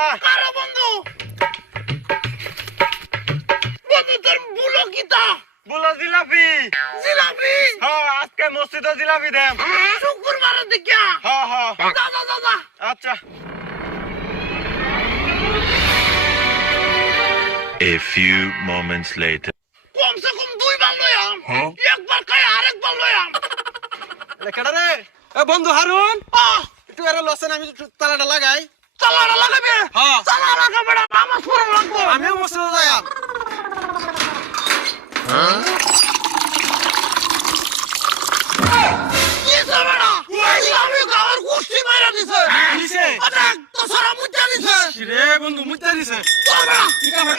হ্যাঁ কারো বন্ধু বন্ধু তোর বুলো কিতা বলো জিলাপি জিলাপি হ্যাঁ আজকে মসজিদে জিলাপি দেন শুক্রবারের দিকে হ্যাঁ হ্যাঁ যা যা যা যা আচ্ছা A few moments later. কমসে কম দুইবার লইয়াম একবার খাই আরেকবার লইয়াম কেডা রে এ বন্ধু হারুন আহ একটু এরা লসেন আমি একটু তালাটা লাগাই চালাটা লাগাবে হ্যাঁ। চালা লাগাবে না নামাজ পড়া লাগবো আমিও মসজিদে যাই কি যাবে না আমি গাওয়ার গোষ্ঠী মাইরা দিছে দিছে? আরে তো সারা মুজা দিছে রে বন্ধু মুইতা দিছে করবে না ঠিক আছে